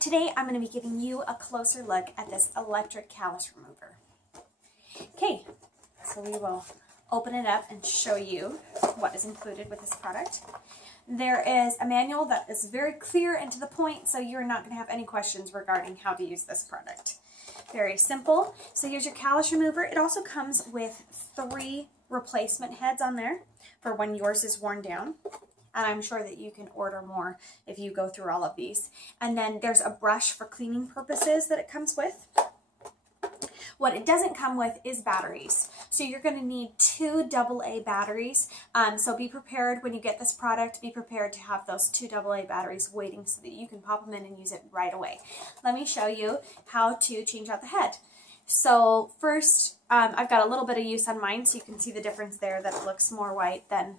Today I'm going to be giving you a closer look at this electric callus remover. Okay, so we will open it up and show you what is included with this product. There is a manual that is very clear and to the point, so you're not going to have any questions regarding how to use this product. Very simple. So here's your callus remover. It also comes with 3 replacement heads on there for when yours is worn down. And I'm sure that you can order more if you go through all of these. And then there's a brush for cleaning purposes that it comes with. What it doesn't come with is batteries. So you're going to need 2 AA batteries. So be prepared when you get this product. Be prepared to have those 2 AA batteries waiting so that you can pop them in and use it right away. Let me show you how to change out the head. So first, I've got a little bit of use on mine, so you can see the difference there, that it looks more white than,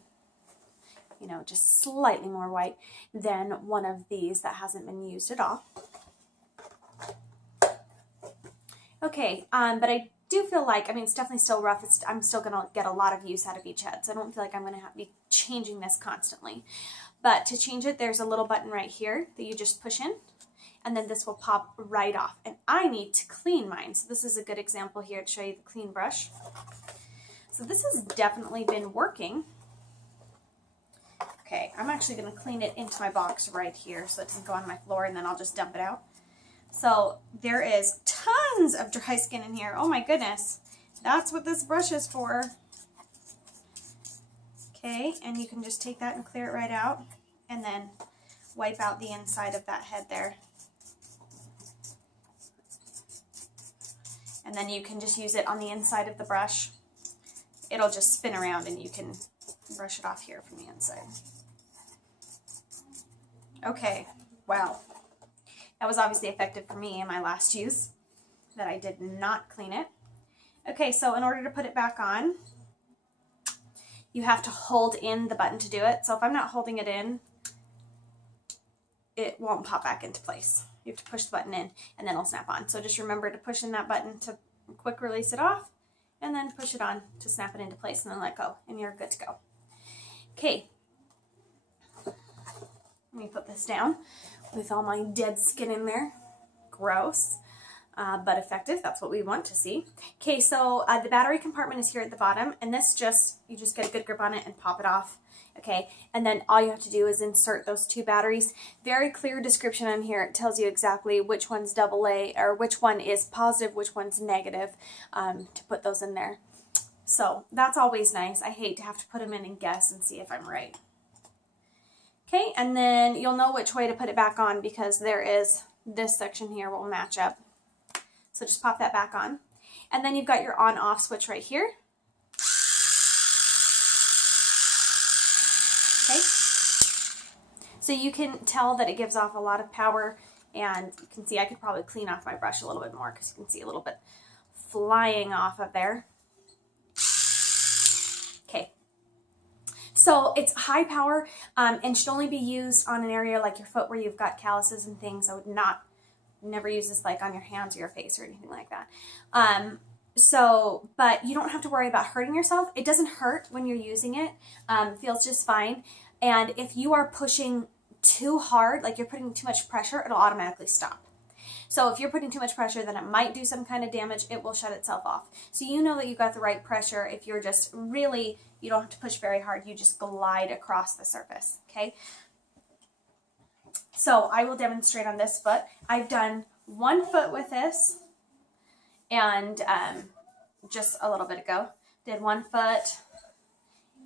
just slightly more white than one of these that hasn't been used at all. Okay, but I do feel like, it's definitely still rough. I'm still going to get a lot of use out of each head, so I don't feel like I'm going to be changing this constantly. But to change it, there's a little button right here that you just push in, and then this will pop right off. And I need to clean mine, so this is a good example here to show you the clean brush. So this has definitely been working. Okay, I'm actually going to clean it into my box right here so it doesn't go on my floor, and then I'll just dump it out. So there is tons of dry skin in here. Oh my goodness. That's what this brush is for. Okay, and you can just take that and clear it right out and then wipe out the inside of that head there. And then you can just use it on the inside of the brush. It'll just spin around and you can brush it off here from the inside. Okay, wow. That was obviously effective for me in my last use, that I did not clean it. Okay, so in order to put it back on, you have to hold in the button to do it. So if I'm not holding it in, it won't pop back into place. You have to push the button in and then it'll snap on. So just remember to push in that button to quick release it off, and then push it on to snap it into place, and then let go, and you're good to go. Okay, let me put this down with all my dead skin in there. Gross, but effective. That's what we want to see. Okay, so the battery compartment is here at the bottom, and this you just get a good grip on it and pop it off. Okay, and then all you have to do is insert those 2 batteries. Very clear description on here. It tells you exactly which one's AA, or which one is positive, which one's negative, to put those in there. So that's always nice. I hate to have to put them in and guess and see if I'm right. Okay, and then you'll know which way to put it back on because there is this section here will match up. So just pop that back on. And then you've got your on-off switch right here. Okay. So you can tell that it gives off a lot of power, and you can see I could probably clean off my brush a little bit more because you can see a little bit flying off of there. Okay. So it's high power and should only be used on an area like your foot where you've got calluses and things. I would never use this like on your hands or your face or anything like that. But you don't have to worry about hurting yourself. It doesn't hurt when you're using it. Feels just fine. And if you are pushing too hard, like you're putting too much pressure, it'll automatically stop. So if you're putting too much pressure, then it might do some kind of damage. It will shut itself off. So you know that you've got the right pressure. If you're just really, you don't have to push very hard. You just glide across the surface, okay? So I will demonstrate on this foot. I've done 1 foot with this, and just a little bit ago, did 1 foot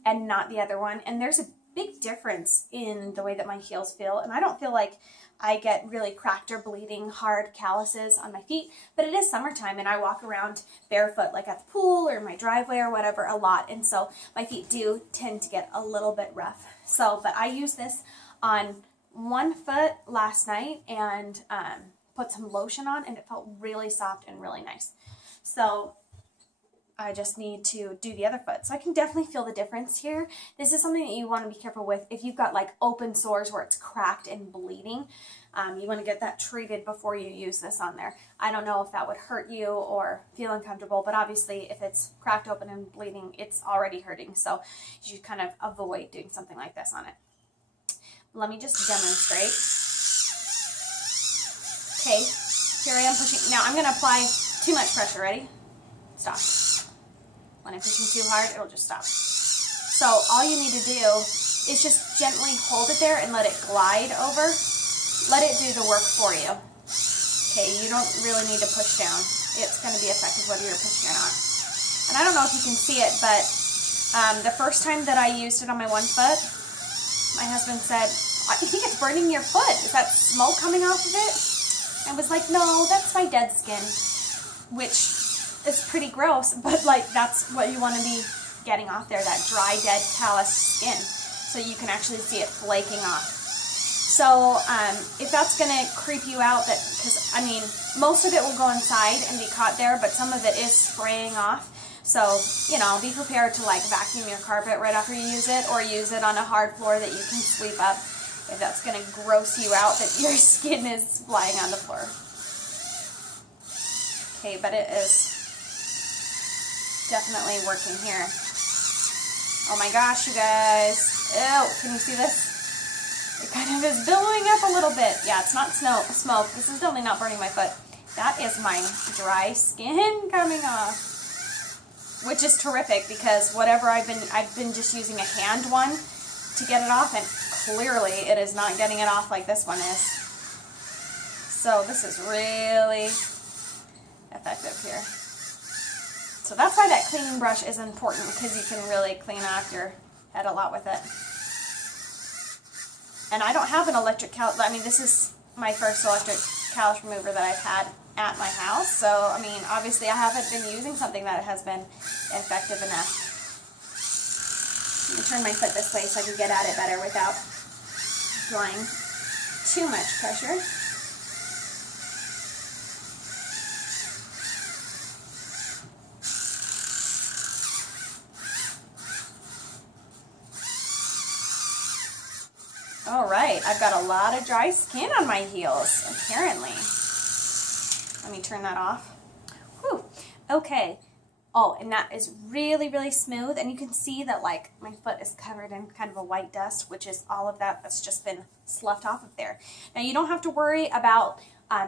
and not the other one. And there's a big difference in the way that my heels feel, and I don't feel like I get really cracked or bleeding hard calluses on my feet, but it is summertime and I walk around barefoot like at the pool or my driveway or whatever a lot, and so my feet do tend to get a little bit rough. So, but I used this on 1 foot last night and put some lotion on, and it felt really soft and really nice. So I just need to do the other foot. So I can definitely feel the difference here. This is something that you want to be careful with. If you've got like open sores where it's cracked and bleeding, you want to get that treated before you use this on there. I don't know if that would hurt you or feel uncomfortable, but obviously if it's cracked open and bleeding, it's already hurting. So you should kind of avoid doing something like this on it. Let me just demonstrate. Okay, here I am pushing. Now I'm going to apply too much pressure. Ready? Stop. When I'm pushing too hard, it'll just stop. So all you need to do is just gently hold it there and let it glide over. Let it do the work for you. Okay, you don't really need to push down. It's going to be effective whether you're pushing or not. And I don't know if you can see it, but the first time that I used it on my one foot, my husband said, I think it's burning your foot. Is that smoke coming off of it? I was like, no, that's my dead skin, which is pretty gross, but like that's what you want to be getting off there, that dry, dead, callous skin, so you can actually see it flaking off. So if that's going to creep you out, because I mean, most of it will go inside and be caught there, but some of it is spraying off. So, you know, be prepared to like vacuum your carpet right after you use it, or use it on a hard floor that you can sweep up if that's going to gross you out that your skin is flying on the floor. Okay, but it is definitely working here. Oh my gosh, you guys. Ew, can you see this? It kind of is billowing up a little bit. Yeah, it's not smoke. This is definitely not burning my foot. That is my dry skin coming off. Which is terrific, because whatever I've been just using a hand one to get it off, and clearly it is not getting it off like this one is. So this is really effective here. So that's why that cleaning brush is important, because you can really clean off your head a lot with it. And I don't have an electric callus. I mean, this is my first electric callus remover that I've had at my house. So, I mean, obviously I haven't been using something that has been effective enough. Let me turn my foot this way so I can get at it better without applying too much pressure. All right, I've got a lot of dry skin on my heels, apparently. Let me turn that off. Whew. Okay. Oh, and that is really, really smooth. And you can see that like my foot is covered in kind of a white dust, which is all of that that's just been sloughed off of there. Now you don't have to worry about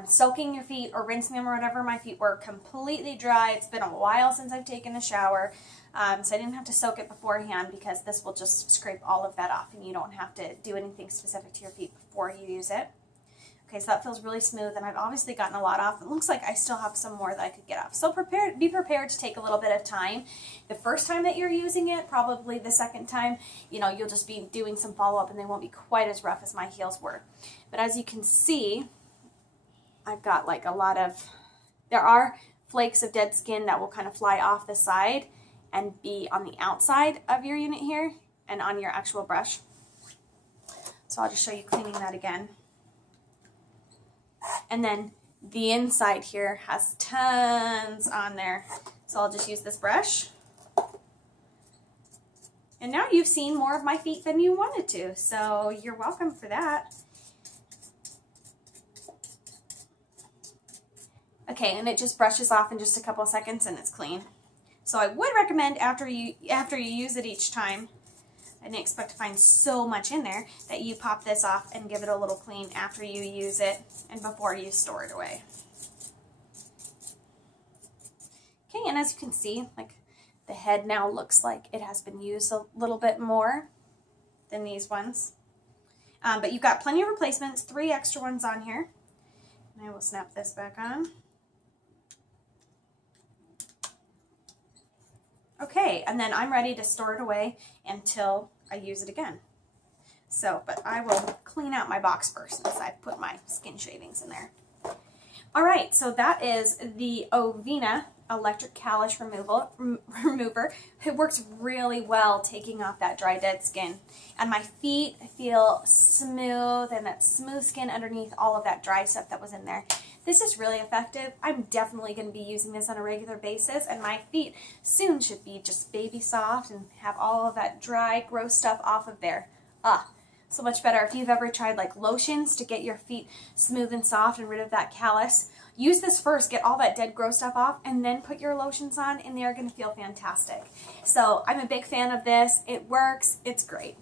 soaking your feet or rinsing them or whatever. My feet were completely dry. It's been a while since I've taken a shower. So I didn't have to soak it beforehand, because this will just scrape all of that off and you don't have to do anything specific to your feet before you use it. Okay, so that feels really smooth, and I've obviously gotten a lot off. It looks like I still have some more that I could get off. So be prepared to take a little bit of time. The first time that you're using it, probably the second time, you know, you'll just be doing some follow-up and they won't be quite as rough as my heels were. But as you can see, I've got like a lot of, there are flakes of dead skin that will kind of fly off the side and be on the outside of your unit here and on your actual brush. So I'll just show you cleaning that again. And then the inside here has tons on there. So I'll just use this brush. And now you've seen more of my feet than you wanted to. So you're welcome for that. Okay, and it just brushes off in just a couple of seconds and it's clean. So I would recommend after you use it each time, I didn't expect to find so much in there, that you pop this off and give it a little clean after you use it and before you store it away. Okay, and as you can see, like the head now looks like it has been used a little bit more than these ones. But you've got plenty of replacements, 3 extra ones on here. And I will snap this back on. Okay, and then I'm ready to store it away until I use it again. So, but I will clean out my box first since I've put my skin shavings in there. All right, so that is the Ovina electric callus remover. It works really well taking off that dry, dead skin. And my feet feel smooth, and that smooth skin underneath all of that dry stuff that was in there. This is really effective. I'm definitely going to be using this on a regular basis, and my feet soon should be just baby soft and have all of that dry, gross stuff off of there. So much better. If you've ever tried like lotions to get your feet smooth and soft and rid of that callus, use this first, get all that dead, gross stuff off, and then put your lotions on, and they're going to feel fantastic. So I'm a big fan of this. It works. It's great.